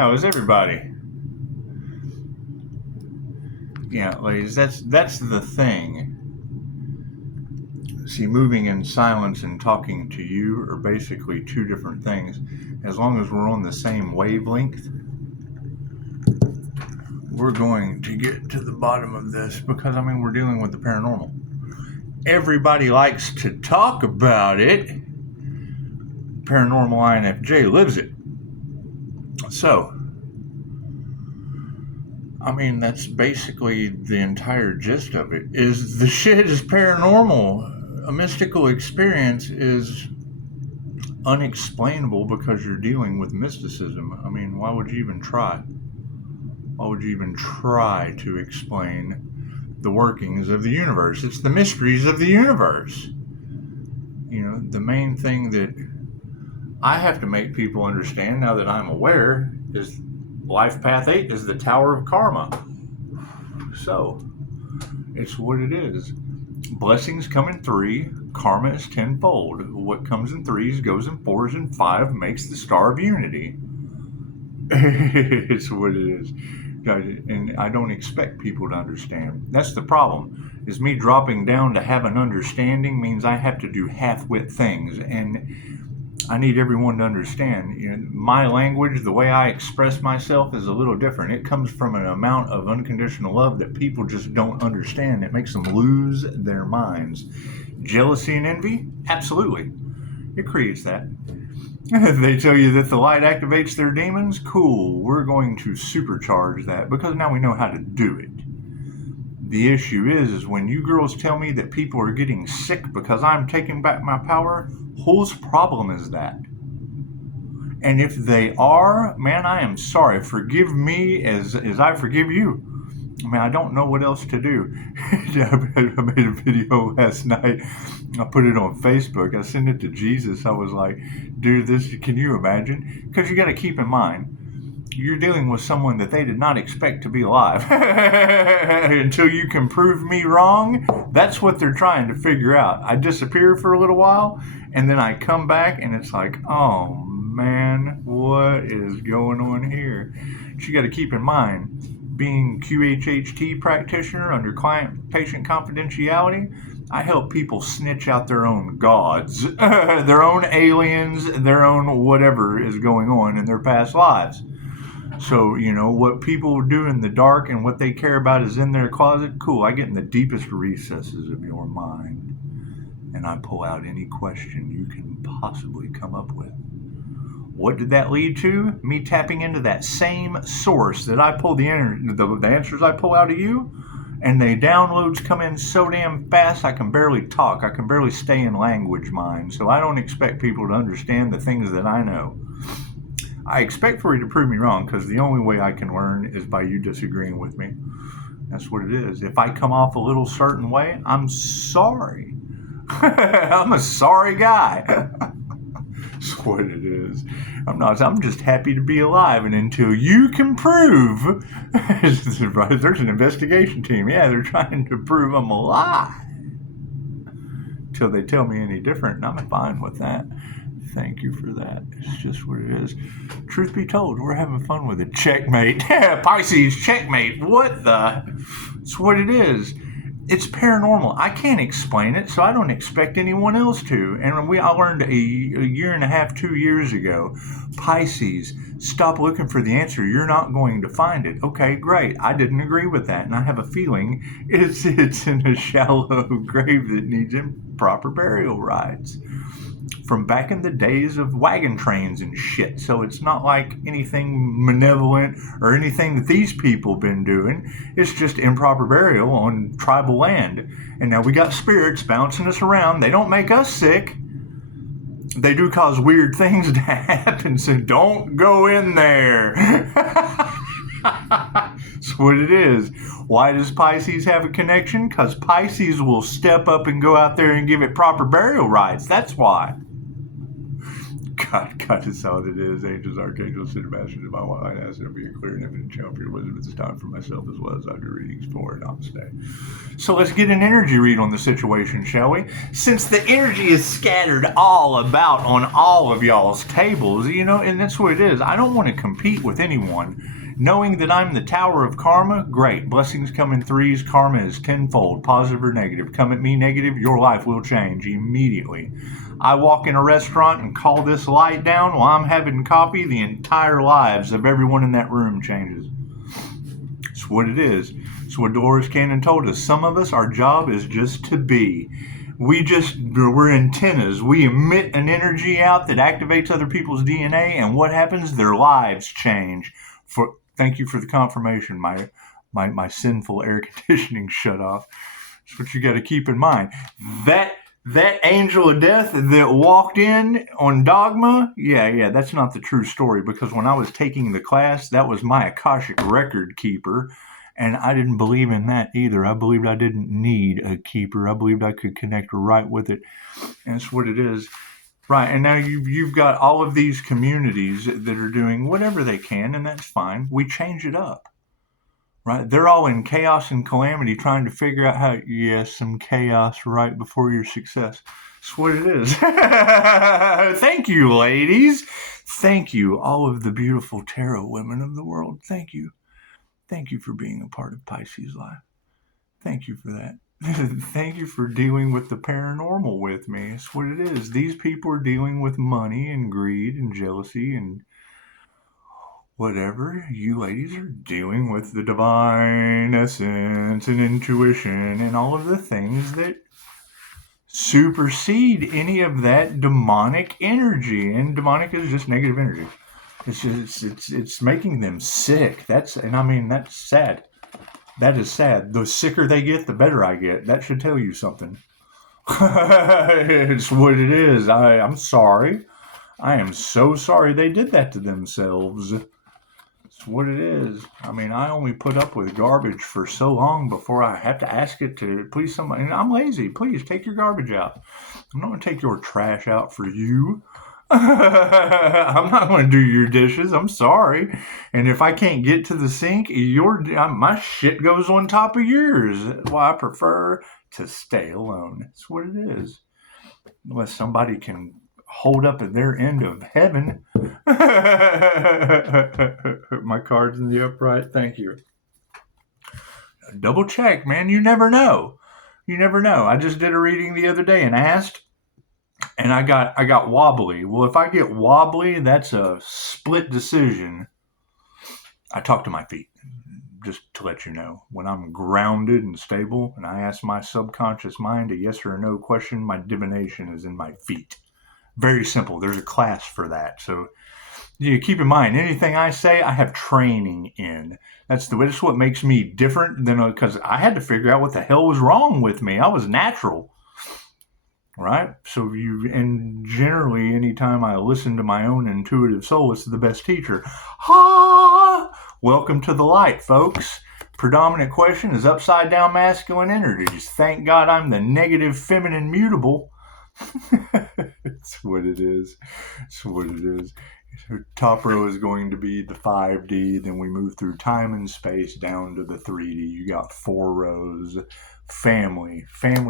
How is everybody? Yeah, ladies, that's the thing. See, moving in silence and talking to you are basically two different things. As long as we're on the same wavelength, we're going to get to the bottom of this because, we're dealing with the paranormal. Everybody likes to talk about it. Paranormal INFJ lives it. So, that's basically the entire gist of it. Is the shit is paranormal. A mystical experience is unexplainable because you're dealing with mysticism. Why would you even try? Why would you even try to explain the workings of the universe? It's the mysteries of the universe. The main thing that I have to make people understand now that I'm aware is Life Path 8 is the Tower of Karma. So, it's what it is. Blessings come in 3, karma is 10-fold. What comes in 3s goes in 4s and 5 makes the Star of Unity. It's what it is. And I don't expect people to understand. That's the problem. Is me dropping down to have an understanding means I have to do half-wit things. And I need everyone to understand, my language, the way I express myself is a little different. It comes from an amount of unconditional love that people just don't understand. It makes them lose their minds. Jealousy and envy? Absolutely. It creates that. They tell you that the light activates their demons? Cool. We're going to supercharge that because now we know how to do it. The issue is when you girls tell me that people are getting sick because I'm taking back my power, whose problem is that? And if they are, man, I am sorry. Forgive me as I forgive you. I don't know what else to do. I made a video last night. I put it on Facebook. I sent it to Jesus. I was like, dude, can you imagine? Because you got to keep in mind, you're dealing with someone that they did not expect to be alive. Until you can prove me wrong, that's what they're trying to figure out. I disappear for a little while, and then I come back, and it's like, oh, man, what is going on here? But you got to keep in mind, being QHHT practitioner under client-patient confidentiality, I help people snitch out their own gods, their own aliens, their own whatever is going on in their past lives. So, what people do in the dark and what they care about is in their closet. Cool, I get in the deepest recesses of your mind, and I pull out any question you can possibly come up with. What did that lead to? Me tapping into that same source that I pull the answers I pull out of you, and the downloads come in so damn fast I can barely talk. I can barely stay in language mind. So I don't expect people to understand the things that I know. I expect for you to prove me wrong because the only way I can learn is by you disagreeing with me. That's what it is. If I come off a little certain way, I'm sorry. I'm a sorry guy. That's what it is. I'm just happy to be alive, and until you can prove, there's an investigation team. Yeah, they're trying to prove I'm alive. Till they tell me any different, and I'm fine with that. Thank you for that. It's just what it is. Truth be told, we're having fun with it. Checkmate. Pisces, checkmate. What the? It's what it is. It's paranormal. I can't explain it, so I don't expect anyone else to. And I learned a year and a half, 2 years ago, Pisces, stop looking for the answer. You're not going to find it. Okay, great. I didn't agree with that, and I have a feeling it's in a shallow grave that needs improper burial rites. From back in the days of wagon trains and shit. So it's not like anything malevolent or anything that these people been doing. It's just improper burial on tribal land. And now we got spirits bouncing us around. They don't make us sick. They do cause weird things to happen. So don't go in there. That's what it is. Why does Pisces have a connection? Because Pisces will step up and go out there and give it proper burial rites. That's why. God is all that is. Angels, archangels, city masters, divine light, I ask them to be a clear and evident channel for your wisdom at this time for myself as well as I do readings for and namaste. So let's get an energy read on the situation, shall we? Since the energy is scattered all about on all of y'all's tables, and that's what it is. I don't want to compete with anyone. Knowing that I'm the tower of karma, great. Blessings come in threes. Karma is tenfold, positive or negative. Come at me negative, your life will change immediately. I walk in a restaurant and call this light down while I'm having coffee, the entire lives of everyone in that room changes. It's what it is. It's what Dolores Cannon told us. Some of us, our job is just to be. We're antennas. We emit an energy out that activates other people's DNA, and what happens? Their lives change. Thank you for the confirmation. My sinful air conditioning shut off. That's what you got to keep in mind. That angel of death that walked in on Dogma, yeah, that's not the true story, because when I was taking the class, that was my Akashic record keeper, and I didn't believe in that either. I believed I didn't need a keeper. I believed I could connect right with it, and that's what it is. Right, and now you've got all of these communities that are doing whatever they can, and that's fine. We change it up. Right? They're all in chaos and calamity trying to figure out how, some chaos right before your success. That's what it is. Thank you, ladies. Thank you, all of the beautiful tarot women of the world. Thank you. Thank you for being a part of Pisces life. Thank you for that. Thank you for dealing with the paranormal with me. It's what it is. These people are dealing with money and greed and jealousy and whatever. You ladies are dealing with the divine essence and intuition and all of the things that supersede any of that demonic energy. And demonic is just negative energy. It's making them sick. That's sad. That is sad. The sicker they get, the better I get. That should tell you something. It's what it is. I'm sorry. I am so sorry they did that to themselves. It's what it is. I only put up with garbage for so long before I have to ask it to please somebody. And I'm lazy. Please take your garbage out. I'm not going to take your trash out for you. I'm not going to do your dishes. I'm sorry. And if I can't get to the sink, my shit goes on top of yours. That's why I prefer to stay alone. That's what it is. Unless somebody can hold up at their end of heaven. My card's in the upright. Thank you. Double check, man. You never know. I just did a reading the other day and asked, and I got wobbly. Well, if I get wobbly, that's a split decision. I talk to my feet, just to let you know. When I'm grounded and stable, and I ask my subconscious mind a yes or a no question, my divination is in my feet. Very simple. There's a class for that. So you keep in mind, anything I say, I have training in. That's what makes me different than, because I had to figure out what the hell was wrong with me. I was natural. Right? So and generally, anytime I listen to my own intuitive soul, it's the best teacher. Welcome to the light, folks. Predominant question is upside down masculine energies. Thank God I'm the negative feminine mutable. It's what it is. Top row is going to be the 5D. Then we move through time and space down to the 3D. You got 4 rows. Family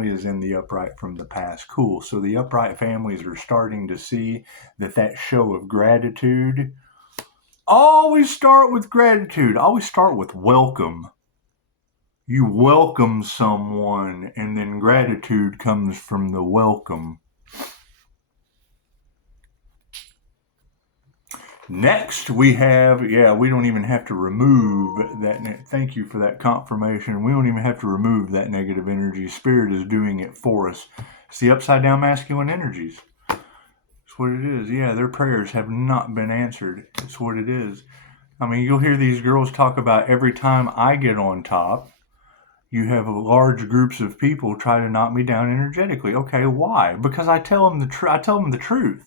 is in the upright from the past. Cool. So the upright families are starting to see that show of gratitude. Always start with gratitude. Always start with welcome. You welcome someone, and then gratitude comes from the welcome. Next, we have, we don't even have to remove that. Thank you for that confirmation. We don't even have to remove that negative energy. Spirit is doing it for us. It's the upside down masculine energies. That's what it is. Yeah, their prayers have not been answered. That's what it is. You'll hear these girls talk about every time I get on top, you have large groups of people try to knock me down energetically. Okay, why? Because I tell them the truth.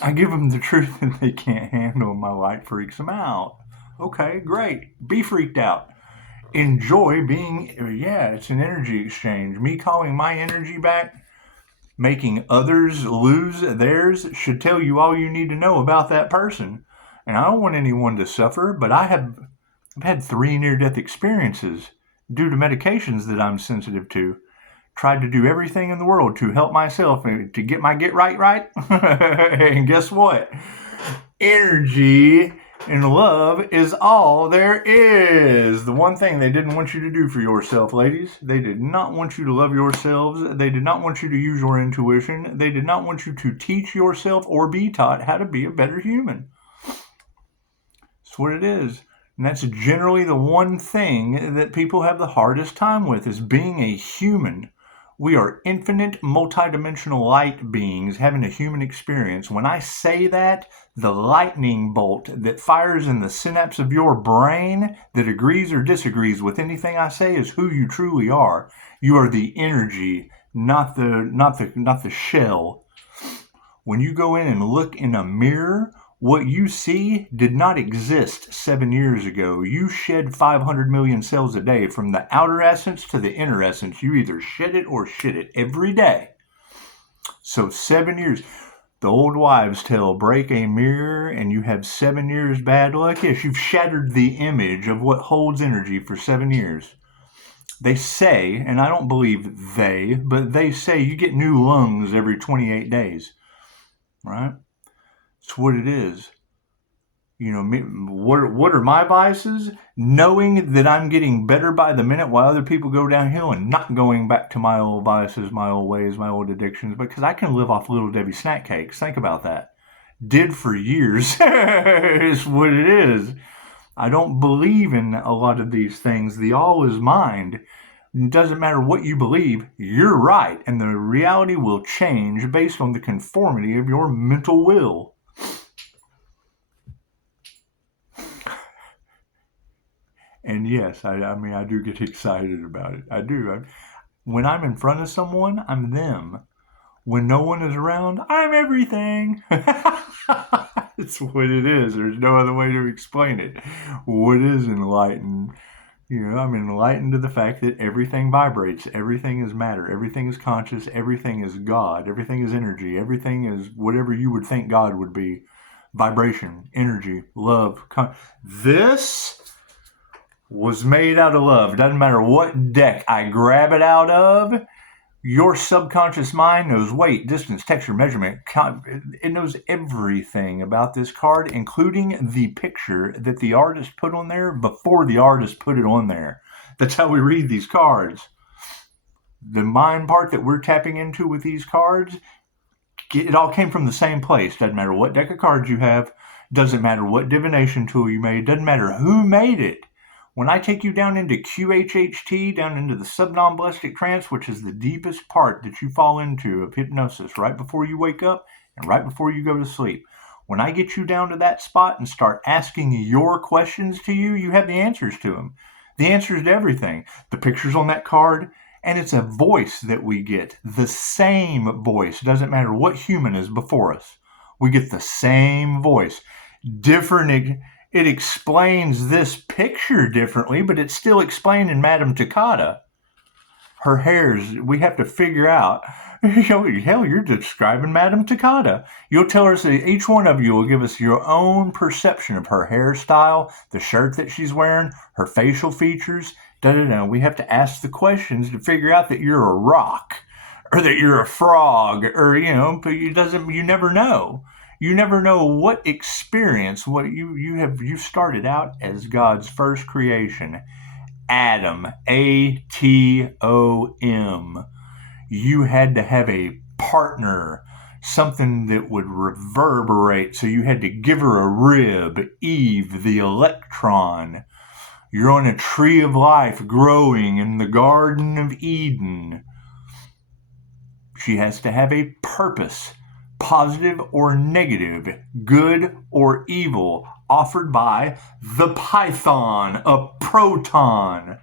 I give them the truth and they can't handle. My light freaks them out. Okay, great. Be freaked out. Enjoy being, it's an energy exchange. Me calling my energy back, making others lose theirs should tell you all you need to know about that person. And I don't want anyone to suffer, but I've had 3 near-death experiences due to medications that I'm sensitive to. Tried to do everything in the world to help myself and to get my get right. And guess what? Energy and love is all there is. The one thing they didn't want you to do for yourself, ladies, they did not want you to love yourselves. They did not want you to use your intuition. They did not want you to teach yourself or be taught how to be a better human. That's what it is. And that's generally the one thing that people have the hardest time with, is being a human. We are infinite, multidimensional light beings having a human experience. When I say that, the lightning bolt that fires in the synapse of your brain that agrees or disagrees with anything I say is who you truly are. You are the energy, not the shell. When you go in and look in a mirror, what you see did not exist 7 years ago. You shed 500 million cells a day. From the outer essence to the inner essence, you either shed it or shit it every day. So 7 years. The old wives' tale, break a mirror and you have 7 years bad luck. Yes, you've shattered the image of what holds energy for 7 years. They say, and I don't believe they, but they say you get new lungs every 28 days. Right? It's what it is. You know, what are my vices? Knowing that I'm getting better by the minute while other people go downhill, and not going back to my old vices, my old ways, my old addictions, because I can live off Little Debbie snack cakes. Think about that. Did for years. Is what it is. I don't believe in a lot of these things. The all is mind. It doesn't matter what you believe, you're right, and the reality will change based on the conformity of your mental will. And yes, I mean, I do get excited about it. I do. When I'm in front of someone, I'm them. When no one is around, I'm everything. It's what it is. There's no other way to explain it. What is enlightened? You know, I'm enlightened to the fact that everything vibrates. Everything is matter. Everything is conscious. Everything is God. Everything is energy. Everything is whatever you would think God would be. Vibration, energy, love. This was made out of love. It doesn't matter what deck I grab it out of. Your subconscious mind knows weight, distance, texture, measurement. It knows everything about this card, including the picture that the artist put on there before the artist put it on there. That's how we read these cards. The mind part that we're tapping into with these cards, it all came from the same place. Doesn't matter what deck of cards you have. Doesn't matter what divination tool you made. Doesn't matter who made it. When I take you down into QHHT, down into the subnomballistic trance, which is the deepest part that you fall into of hypnosis, right before you wake up and right before you go to sleep. When I get you down to that spot and start asking your questions to you, you have the answers to them. The answers to everything. The pictures on that card, and it's a voice that we get. The same voice. Doesn't matter what human is before us. We get the same voice. Different. It explains this picture differently, but it's still explained in Madame Takata. Her hairs, we have to figure out. Hell, you're describing Madame Takata. You'll tell us, each one of you will give us your own perception of her hairstyle, the shirt that she's wearing, her facial features. We have to ask the questions to figure out that you're a rock, or that you're a frog, or, but you never know. You never know what experience, what you started out as God's first creation. Atom, A-T-O-M. You had to have a partner, something that would reverberate, so you had to give her a rib, Eve, the electron. You're on a tree of life growing in the Garden of Eden. She has to have a purpose. Positive or negative, good or evil, offered by the python, a proton.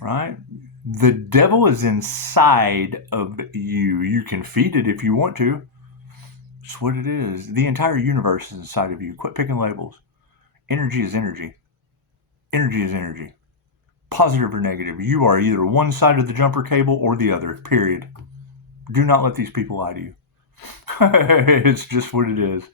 Right? The devil is inside of you. You can feed it if you want to. That's what it is. The entire universe is inside of you. Quit picking labels. Energy is energy. Energy is energy. Positive or negative. You are either one side of the jumper cable or the other, period. Do not let these people lie to you. It's just what it is.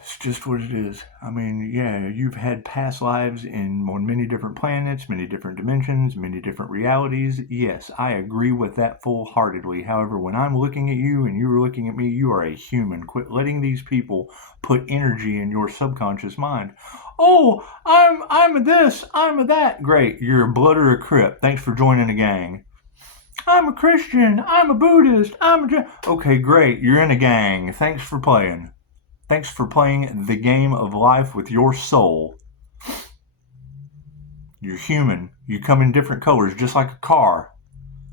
It's just what it is. I mean, yeah, you've had past lives on many different planets, many different dimensions, many different realities. Yes, I agree with that full-heartedly. However, when I'm looking at you and you're looking at me, you are a human. Quit letting these people put energy in your subconscious mind. Oh, I'm a this, I'm a that. Great, you're a blood or a crip. Thanks for joining a gang. I'm a Christian. I'm a Buddhist. Okay, great. You're in a gang. Thanks for playing. Thanks for playing the game of life with your soul. You're human. You come in different colors, just like a car.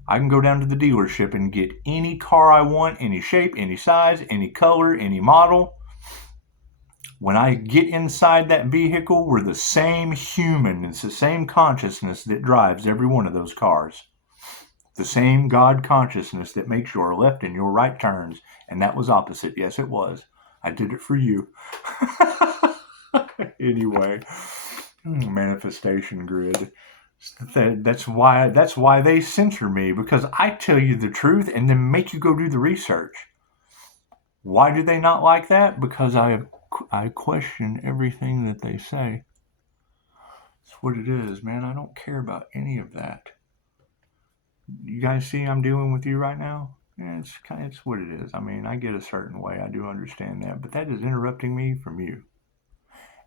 I can go down to the dealership and get any car I want, any shape, any size, any color, any model. When I get inside that vehicle, we're the same human. It's the same consciousness that drives every one of those cars. The same God consciousness that makes your left and your right turns. And that was opposite. Yes, it was. I did it for you. Anyway, manifestation grid. That's why they censor me, because I tell you the truth and then make you go do the research. Why do they not like that? Because I question everything that they say. That's what it is, man. I don't care about any of that. You guys see I'm dealing with you right now? Yeah, it's what it is. I mean, I get a certain way. I do understand that, but that is interrupting me from you.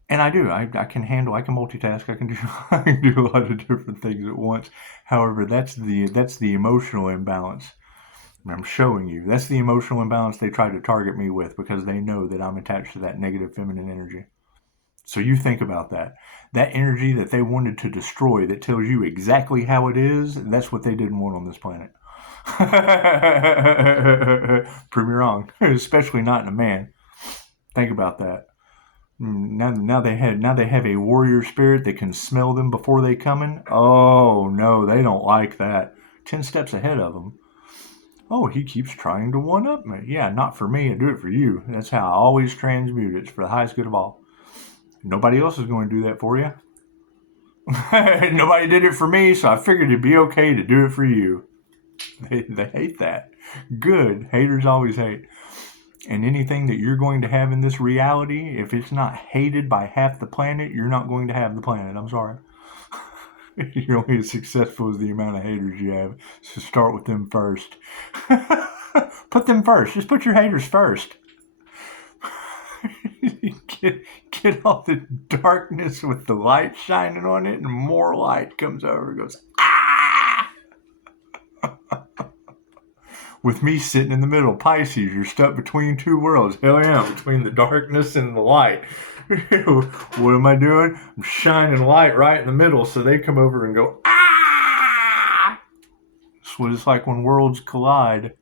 And I do. I can multitask. I can do a lot of different things at once. However, that's the emotional imbalance. I'm showing you. That's the emotional imbalance they try to target me with, because they know that I'm attached to that negative feminine energy. So you think about that. That energy that they wanted to destroy, that tells you exactly how it is, that's what they didn't want on this planet. Prove me wrong. Especially not in a man. Think about that. Now they have a warrior spirit that can smell them before they come in. Oh no, they don't like that. 10 steps ahead of them. Oh, he keeps trying to one-up me. Yeah, not for me, I do it for you. That's how I always transmute it. It's for the highest good of all. Nobody else is going to do that for you. Nobody did it for me, so I figured it'd be okay to do it for you. They hate that. Good. Haters always hate. And anything that you're going to have in this reality, if it's not hated by half the planet, you're not going to have the planet. I'm sorry. You're only as successful as the amount of haters you have. So start with them first. Put them first. Just put your haters first. Get all the darkness with the light shining on it, and more light comes over and goes, ah! With me sitting in the middle, Pisces, you're stuck between two worlds. Hell yeah, between the darkness and the light. What am I doing? I'm shining light right in the middle, so they come over and go, ah! That's what it's like when worlds collide.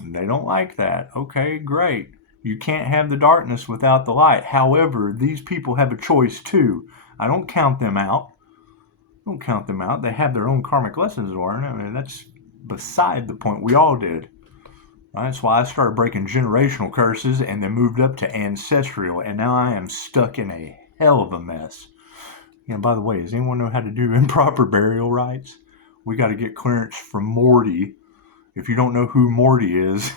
And they don't like that. Okay, great. You can't have the darkness without the light. However, these people have a choice too. I don't count them out. They have their own karmic lessons to learn. I mean, that's beside the point. We all did. Right? That's why I started breaking generational curses and then moved up to ancestral. And now I am stuck in a hell of a mess. By the way, does anyone know how to do improper burial rites? We got to get clearance from Morty. If you don't know who Morty is,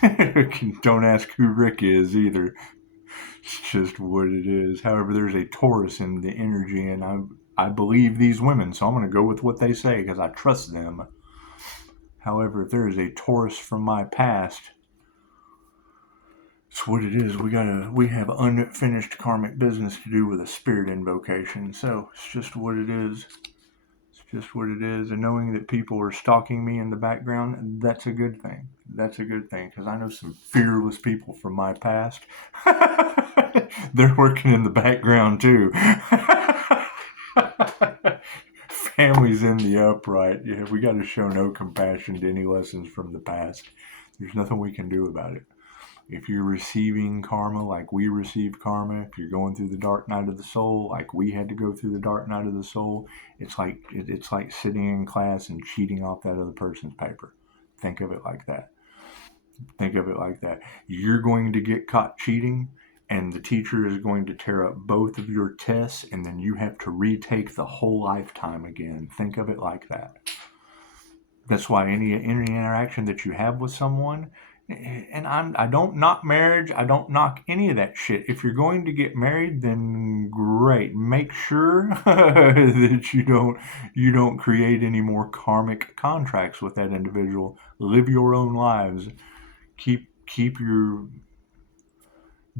don't ask who Rick is either. It's just what it is. However, there's a Taurus in the energy, and I believe these women, so I'm going to go with what they say because I trust them. However, if there is a Taurus from my past, it's what it is. We have unfinished karmic business to do with a spirit invocation. So it's just what it is. Just what it is. And knowing that people are stalking me in the background, that's a good thing. That's a good thing, because I know some fearless people from my past. They're working in the background too. Family's in the upright. Yeah, we got to show no compassion to any lessons from the past. There's nothing we can do about it. If you're receiving karma like we received karma, if you're going through the dark night of the soul like we had to go through the dark night of the soul, it's like sitting in class and cheating off that other person's paper. Think of it like that. Think of it like that. You're going to get caught cheating, and the teacher is going to tear up both of your tests, and then you have to retake the whole lifetime again. Think of it like that. That's why any interaction that you have with someone, and I don't knock marriage, I don't knock any of that shit. If you're going to get married, then great. Make sure that you don't create any more karmic contracts with that individual. Live your own lives. Keep your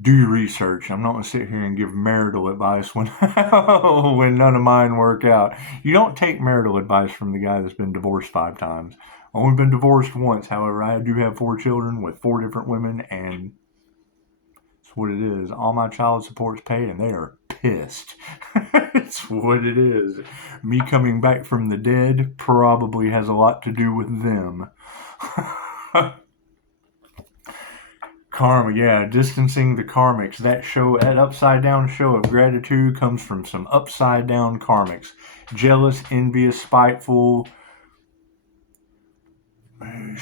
Do your research. I'm not going to sit here and give marital advice when when none of mine work out. You don't take marital advice from the guy that's been divorced 5 times. I've only been divorced once. However, I do have 4 children with 4 different women, and that's what it is. All my child support's paid, and they are pissed. It's what it is. Me coming back from the dead probably has a lot to do with them. Karma, yeah, distancing the karmics. That upside down show of gratitude comes from some upside down karmics. Jealous, envious, spiteful. Yeah,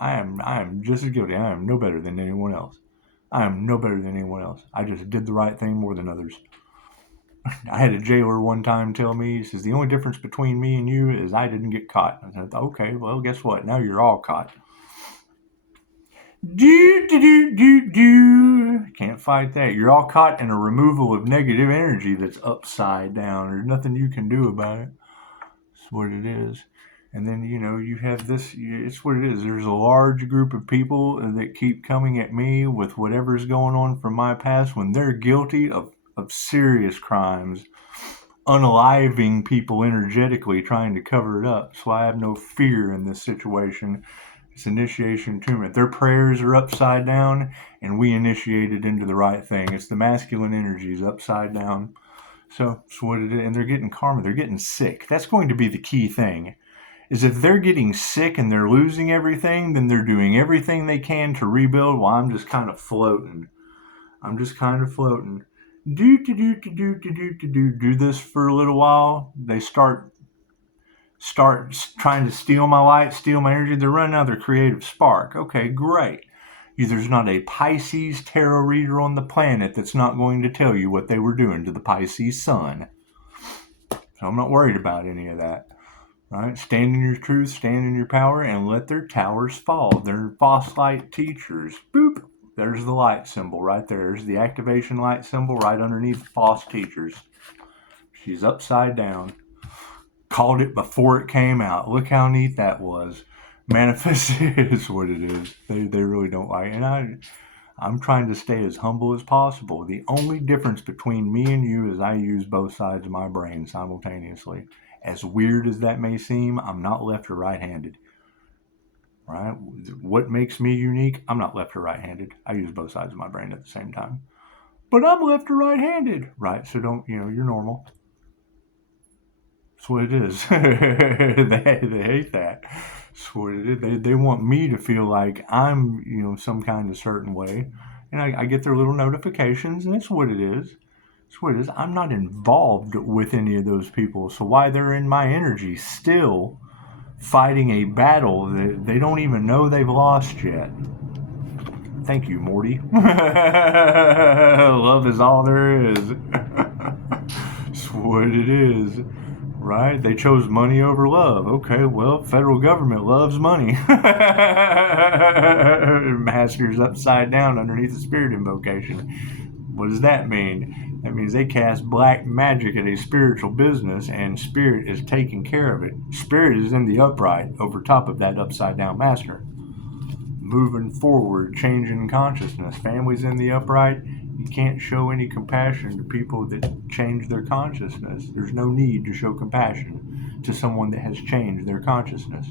I am just as guilty. I am no better than anyone else. I just did the right thing more than others. I had a jailer one time tell me, he says, the only difference between me and you is I didn't get caught. I said, okay, well, guess what? Now you're all caught. Can't fight that. You're all caught in a removal of negative energy that's upside down. There's nothing you can do about it. That's what it is. And then, you have this, it's what it is. There's a large group of people that keep coming at me with whatever's going on from my past when they're guilty of serious crimes, unaliving people energetically, trying to cover it up. So I have no fear in this situation. It's initiation attunement. Their prayers are upside down, and we initiated into the right thing. It's the masculine energies upside down. So that's what it is. And they're getting karma. They're getting sick. That's going to be the key thing. Is if they're getting sick and they're losing everything, then they're doing everything they can to rebuild. While I'm just kind of floating. Do this for a little while. They start trying to steal my light, steal my energy. They're running out of their creative spark. Okay, great. There's not a Pisces tarot reader on the planet that's not going to tell you what they were doing to the Pisces sun. So I'm not worried about any of that. Right? Stand in your truth, stand in your power, and let their towers fall. They're false light teachers. Boop. There's the light symbol right there. There's the activation light symbol right underneath false teachers. She's upside down. Called it before it came out. Look how neat that was. Manifest is what it is. They really don't like it. And I'm trying to stay as humble as possible. The only difference between me and you is I use both sides of my brain simultaneously. As weird as that may seem, I'm not left or right-handed. Right? What makes me unique? I'm not left or right-handed. I use both sides of my brain at the same time. But I'm left or right-handed. Right? So don't, you're normal. That's what it is. They hate that. That's what it is. They want me to feel like I'm, some kind of certain way. And I get their little notifications, and it's what it is. It's what it is. I'm not involved with any of those people. So why they're in my energy still fighting a battle that they don't even know they've lost yet. Thank you, Morty. Love is all there is. It's what it is. Right? They chose money over love. Okay, well, federal government loves money. Master's upside down underneath the spirit invocation. What does that mean? That means they cast black magic at a spiritual business, and spirit is taking care of it. Spirit is in the upright over top of that upside down master. Moving forward, changing consciousness. Family's in the upright. You can't show any compassion to people that change their consciousness. There's no need to show compassion to someone that has changed their consciousness.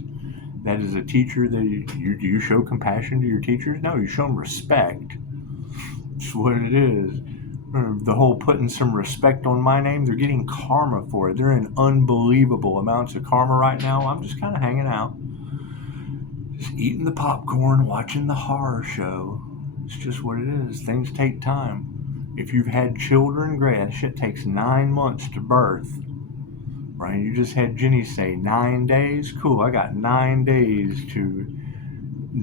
That is a teacher that you show compassion to your teachers? No, you show them respect. That's what it is. The whole putting some respect on my name, they're getting karma for it. They're in unbelievable amounts of karma right now. I'm just kind of hanging out. Just eating the popcorn, watching the horror show. It's just what it is. Things take time. If you've had children, great. That shit takes 9 months to birth. Right? You just had Jenny say 9 days. Cool. I got 9 days to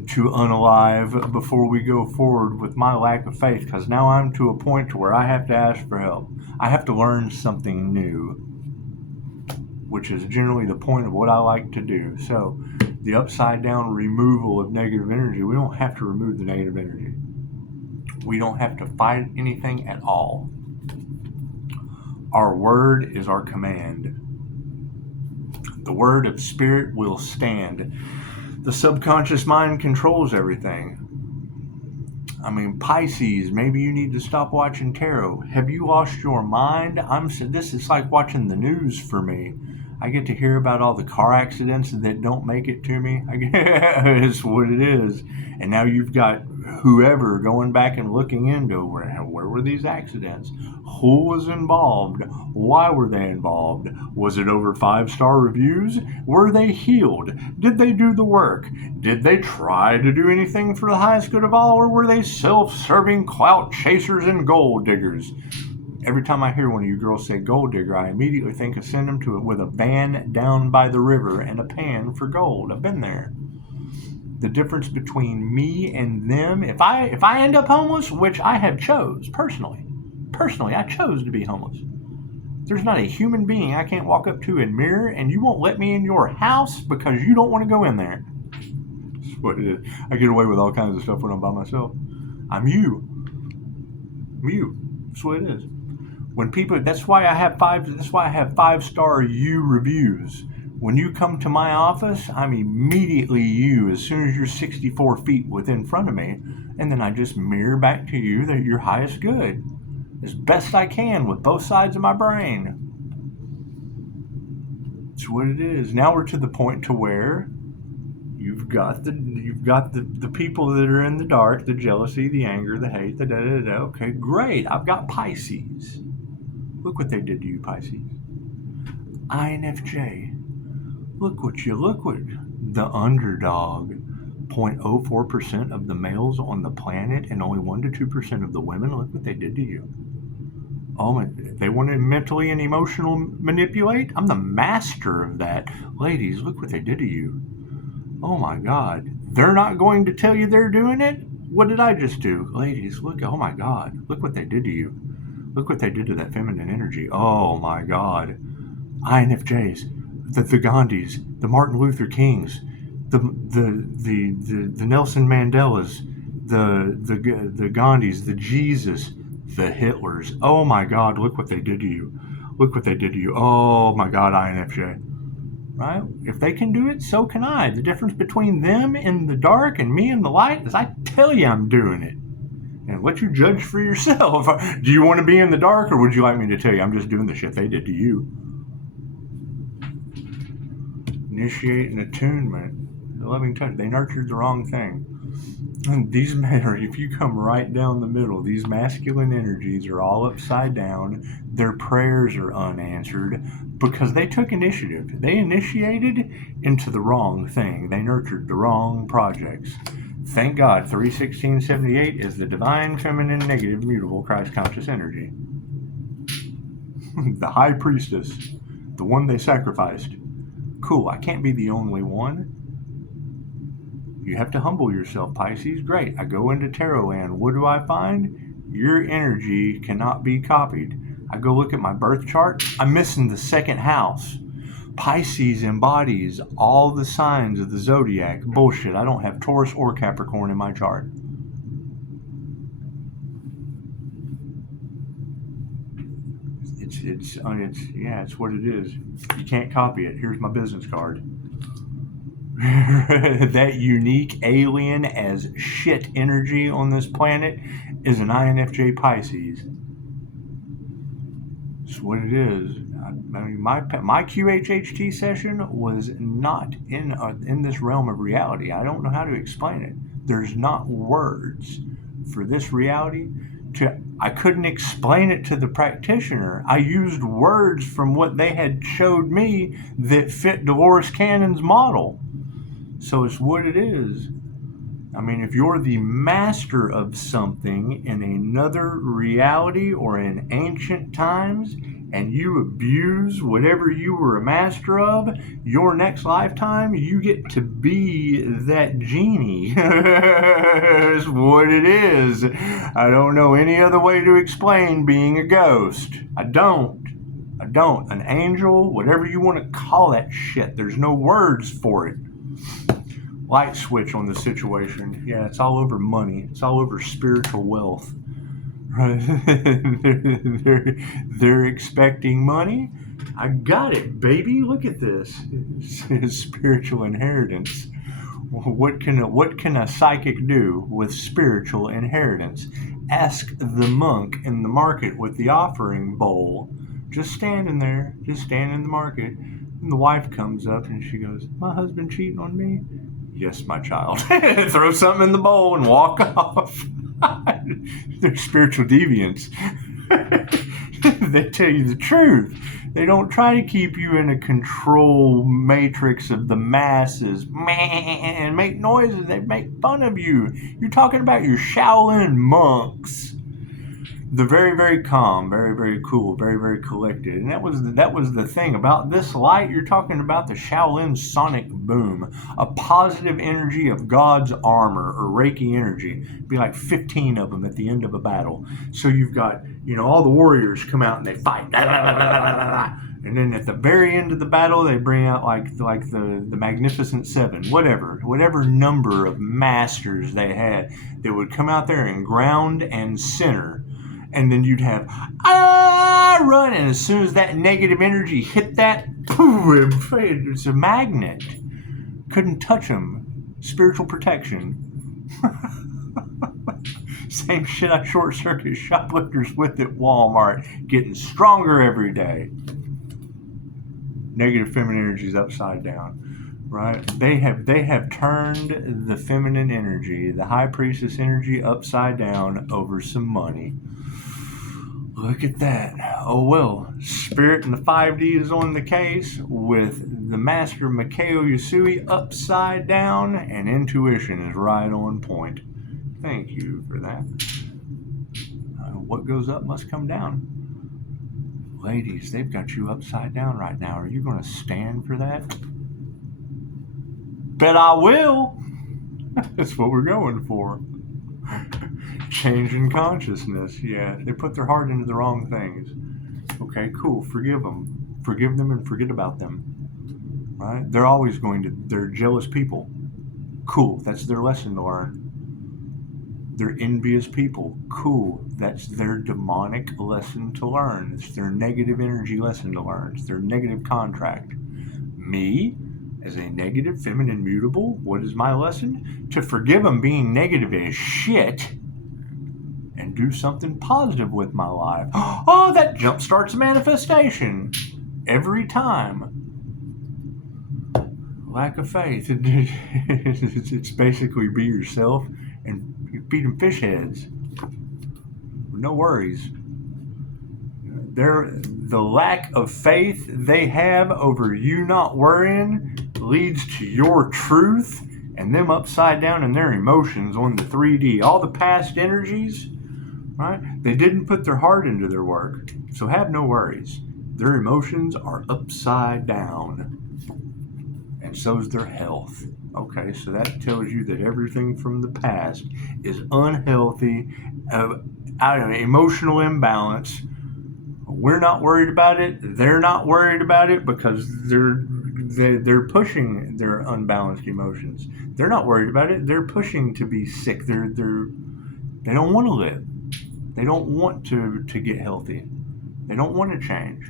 unalive before we go forward with my lack of faith, because now I'm to a point to where I have to ask for help. I have to learn something new. which is generally the point of what I like to do. So the upside down removal of negative energy, we don't have to remove the negative energy. We don't have to fight anything at all. Our word is our command. The word of spirit will stand. The subconscious mind controls everything. I mean, Pisces, maybe you need to stop watching tarot. Have you lost your mind? This is like watching the news for me. I get to hear about all the car accidents that don't make it to me. It's what it is. And now you've got whoever going back and looking into where were these accidents? Who was involved? Why were they involved? Was it over 5-star reviews? Were they healed? Did they do the work? Did they try to do anything for the highest good of all, or were they self-serving clout chasers and gold diggers? Every time I hear one of you girls say gold digger, I immediately think of send them to it with a van down by the river and a pan for gold. I've been there. The difference between me and them, if I end up homeless, which I have chose personally, I chose to be homeless. There's not a human being I can't walk up to and mirror, and you won't let me in your house because you don't want to go in there. That's what it is. I get away with all kinds of stuff when I'm by myself. I'm you. That's what it is. When people, that's why I have 5-star you reviews. When you come to my office, I'm immediately you as soon as you're 64 feet within front of me, and then I just mirror back to you that you're highest good as best I can with both sides of my brain. It's what it is. Now we're to the point to where you've got the people that are in the dark, the jealousy, the anger, the hate, the da-da-da-da. Okay, great. I've got Pisces. Look what they did to you, Pisces. INFJ. Look what the underdog. 0.04% of the males on the planet and only 1 to 2% of the women. Look what they did to you. Oh, they want to mentally and emotionally manipulate? I'm the master of that. Ladies, look what they did to you. Oh my God. They're not going to tell you they're doing it? What did I just do? Ladies, look, oh my God. Look what they did to you. Look what they did to that feminine energy. Oh my God. INFJs, the Gandhis, the Martin Luther Kings, the Nelson Mandelas, the Gandhis, the Jesus, the Hitlers. Oh my God, look what they did to you. Look what they did to you. Oh my God, INFJ. Right? If they can do it, so can I. The difference between them in the dark and me in the light is I tell you I'm doing it. And let you judge for yourself. Do you want to be in the dark, or would you like me to tell you I'm just doing the shit they did to you? Initiate an attunement. The loving touch. They nurtured the wrong thing. And these men are, if you come right down the middle, these masculine energies are all upside down. Their prayers are unanswered because they took initiative. They initiated into the wrong thing. They nurtured the wrong projects. Thank God 31678 is the divine feminine negative mutable Christ conscious energy. The high priestess, the one they sacrificed. Cool, I can't be the only one. You have to humble yourself, Pisces. Great, I go into tarot land. What do I find? Your energy cannot be copied. I go look at my birth chart. I'm missing the second house. Pisces embodies all the signs of the zodiac. Bullshit, I don't have Taurus or Capricorn in my chart. It's what it is. You can't copy it. Here's my business card. That unique alien as shit energy on this planet is an INFJ Pisces. It's what it is. I mean, my QHHT session was not in this realm of reality. I don't know how to explain it. There's not words for this reality. I couldn't explain it to the practitioner. I used words from what they had showed me that fit Dolores Cannon's model. So it's what it is. I mean, if you're the master of something in another reality or in ancient times, and you abuse whatever you were a master of, your next lifetime, you get to be that genie. It's what it is. I don't know any other way to explain being a ghost. I don't. I don't. An angel, whatever you want to call that shit, there's no words for it. Light switch on the situation. Yeah, it's all over money. It's all over spiritual wealth. Right? they're expecting money. I got it, baby. Look at this. It's spiritual inheritance. What can a psychic do with spiritual inheritance? Ask the monk in the market with the offering bowl, just standing there, just standing in the market. And the wife comes up and she goes, "My husband cheating on me?" "Yes, my child." Throw something in the bowl and walk off. They're spiritual deviants. They tell you the truth. They don't try to keep you in a control matrix of the masses. Man, make noises. They make fun of you. You're talking about your Shaolin monks. The very, very calm, very, very cool, very, very collected. And that was the thing about this light. You're talking about the Shaolin sonic boom, a positive energy of God's armor or Reiki energy. It'd be like 15 of them at the end of a battle. So you've got, all the warriors come out and they fight. And then at the very end of the battle, they bring out like the Magnificent Seven, whatever number of masters they had. They would come out there and ground and center. And then you'd have, run. And as soon as that negative energy hit that, poof, it's a magnet. Couldn't touch them. Spiritual protection. Same shit I short circuit shoplifters with at Walmart. Getting stronger every day. Negative feminine energy is upside down. Right? They have turned the feminine energy, the high priestess energy, upside down over some money. Look at that. Oh well, Spirit and the 5D is on the case with the Master Mikao Yasui upside down, and intuition is right on point. Thank you for that. What goes up must come down. Ladies, they've got you upside down right now. Are you going to stand for that? Bet I will. That's what we're going for. Changing consciousness. Yeah, they put their heart into the wrong things. Okay, cool. Forgive them. Forgive them and forget about them. Right? They're jealous people. Cool. That's their lesson to learn. They're envious people. Cool. That's their demonic lesson to learn. It's their negative energy lesson to learn. It's their negative contract. Me, as a negative, feminine, mutable, what is my lesson? To forgive them being negative as shit and do something positive with my life. Oh, that jumpstarts manifestation every time. Lack of faith. It's basically be yourself and feed them fish heads. No worries. The lack of faith they have over you not worrying leads to your truth and them upside down in their emotions on the 3D. All the past energies, right? They didn't put their heart into their work, so have no worries. Their emotions are upside down, and so is their health. Okay, so that tells you that everything from the past is unhealthy, emotional imbalance. We're not worried about it. They're not worried about it because they're pushing their unbalanced emotions. They're not worried about it. They're pushing to be sick. They don't want to live. They don't want to get healthy. They don't want to change.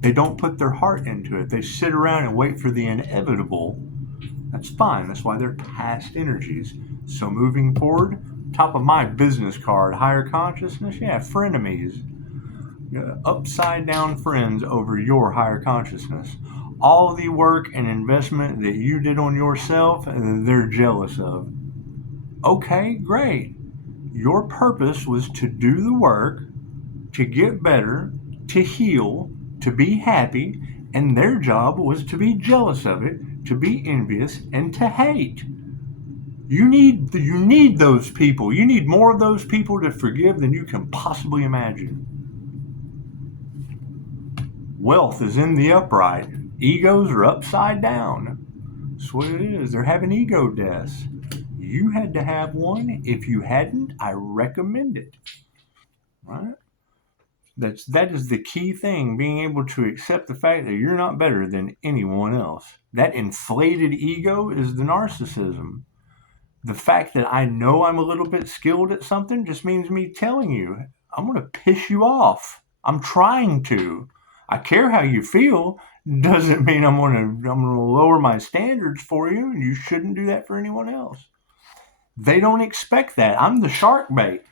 They don't put their heart into it. They sit around and wait for the inevitable. That's fine. That's why they're past energies. So moving forward, top of my business card, higher consciousness, frenemies. Upside down friends over your higher consciousness. All the work and investment that you did on yourself, they're jealous of. Okay, great. Your purpose was to do the work, to get better, to heal, to be happy, and their job was to be jealous of it, to be envious, and to hate. You need those people. You need more of those people to forgive than you can possibly imagine. Wealth is in the upright. Egos are upside down. That's what it is. They're having ego deaths. You had to have one. If you hadn't, I recommend it. Right? That is the key thing, being able to accept the fact that you're not better than anyone else. That inflated ego is the narcissism. The fact that I know I'm a little bit skilled at something just means me telling you, I'm going to piss you off. I'm trying to. I care how you feel. Doesn't mean I'm going to lower my standards for you, and you shouldn't do that for anyone else. They don't expect that. I'm the shark bait.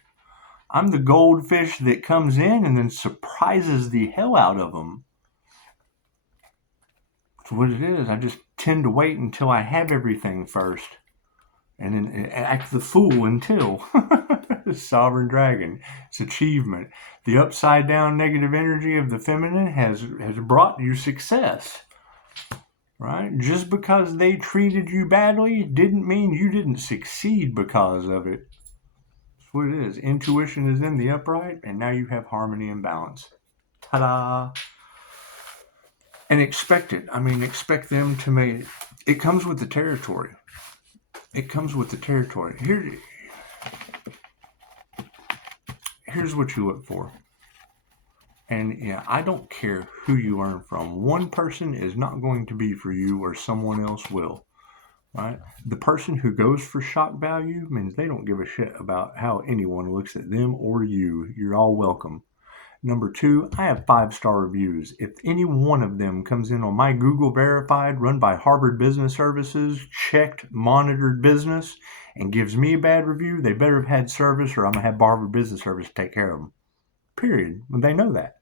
I'm the goldfish that comes in and then surprises the hell out of them. That's what it is. I just tend to wait until I have everything first. And then act the fool until. Sovereign dragon. It's achievement. The upside down negative energy of the feminine has brought you success. Right? Just because they treated you badly didn't mean you didn't succeed because of it. That's what it is. Intuition is in the upright, and now you have harmony and balance. Ta-da! And expect it. Expect them to make it. It comes with the territory. It comes with the territory. Here's what you look for. And yeah, I don't care who you learn from. One person is not going to be for you, or someone else will. Right? The person who goes for shock value means they don't give a shit about how anyone looks at them or you. You're all welcome. Number 2, I have 5-star reviews. If any one of them comes in on my Google verified, run by Harvard Business Services, checked, monitored business, and gives me a bad review, they better have had service, or I'm going to have Harvard Business Service take care of them. Period. They know that.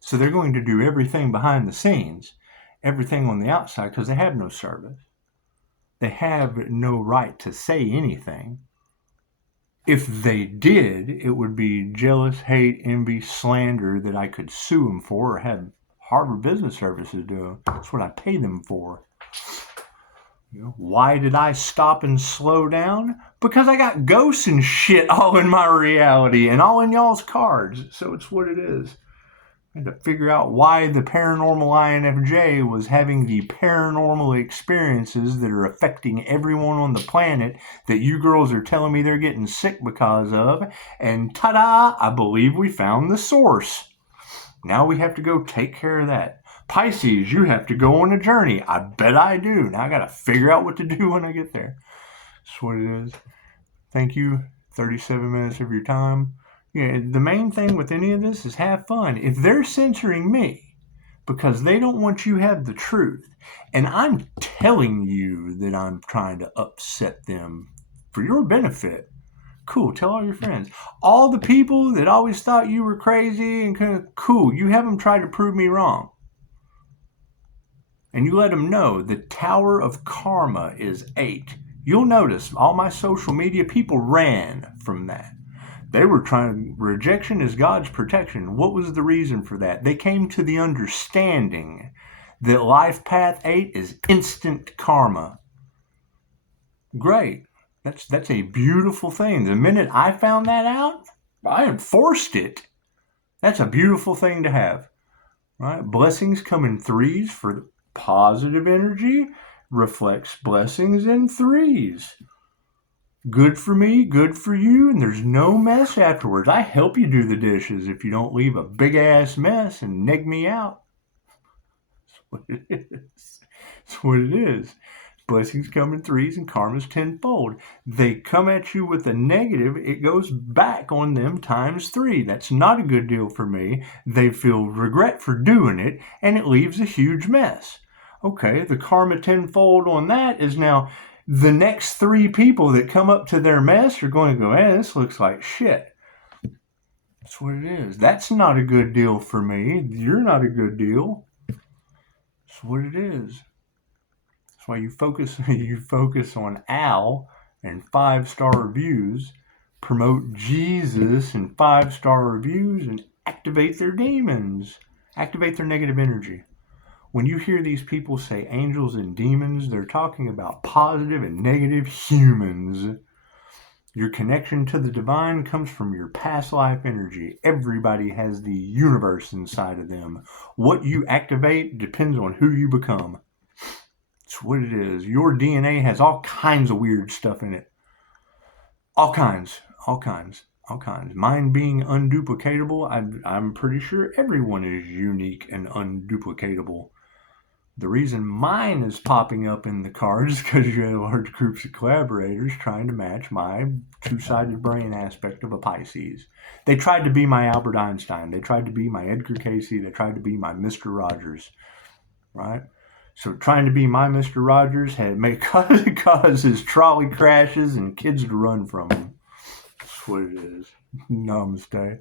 So they're going to do everything behind the scenes, everything on the outside, because they have no service. They have no right to say anything. If they did, it would be jealous, hate, envy, slander that I could sue them for, or have Harvard Business Services do. That's what I pay them for. Why did I stop and slow down? Because I got ghosts and shit all in my reality and all in y'all's cards. So it's what it is. I had to figure out why the paranormal INFJ was having the paranormal experiences that are affecting everyone on the planet that you girls are telling me they're getting sick because of. And ta-da, I believe we found the source. Now we have to go take care of that. Pisces, you have to go on a journey. I bet I do. Now I got to figure out what to do when I get there. That's what it is. Thank you. 37 minutes of your time. Yeah, the main thing with any of this is have fun. If they're censoring me because they don't want you to have the truth, and I'm telling you that I'm trying to upset them for your benefit, cool, tell all your friends. All the people that always thought you were crazy and kind of cool, you have them try to prove me wrong. And you let them know the Tower of Karma is 8. You'll notice all my social media people ran from that. They were trying, rejection is God's protection. What was the reason for that? They came to the understanding that life path 8 is instant karma. Great. That's a beautiful thing. The minute I found that out, I enforced it. That's a beautiful thing to have. Right? Blessings come in 3s for the positive energy, reflects blessings in 3s. Good for me, good for you, and there's no mess afterwards. I help you do the dishes if you don't leave a big-ass mess and neg me out. That's what it is. That's what it is. Blessings come in 3s and karma's tenfold. They come at you with a negative, it goes back on them times 3. That's not a good deal for me. They feel regret for doing it, and it leaves a huge mess. Okay, the karma tenfold on that is now the next 3 people that come up to their mess are going to go, hey, this looks like shit. That's what it is. That's not a good deal for me. You're not a good deal. That's what it is. That's why you focus on Al and 5-star reviews, promote Jesus and 5-star reviews, and activate their demons. Activate their negative energy. When you hear these people say angels and demons, they're talking about positive and negative humans. Your connection to the divine comes from your past life energy. Everybody has the universe inside of them. What you activate depends on who you become. It's what it is. Your DNA has all kinds of weird stuff in it. All kinds. all kinds. Mine being unduplicatable, I'm pretty sure everyone is unique and unduplicatable. The reason mine is popping up in the cards is because you have large groups of collaborators trying to match my two-sided brain aspect of a Pisces. They tried to be my Albert Einstein. They tried to be my Edgar Cayce. They tried to be my Mr. Rogers, right? So trying to be my Mr. Rogers causes trolley crashes and kids to run from him. That's what it is. Namaste.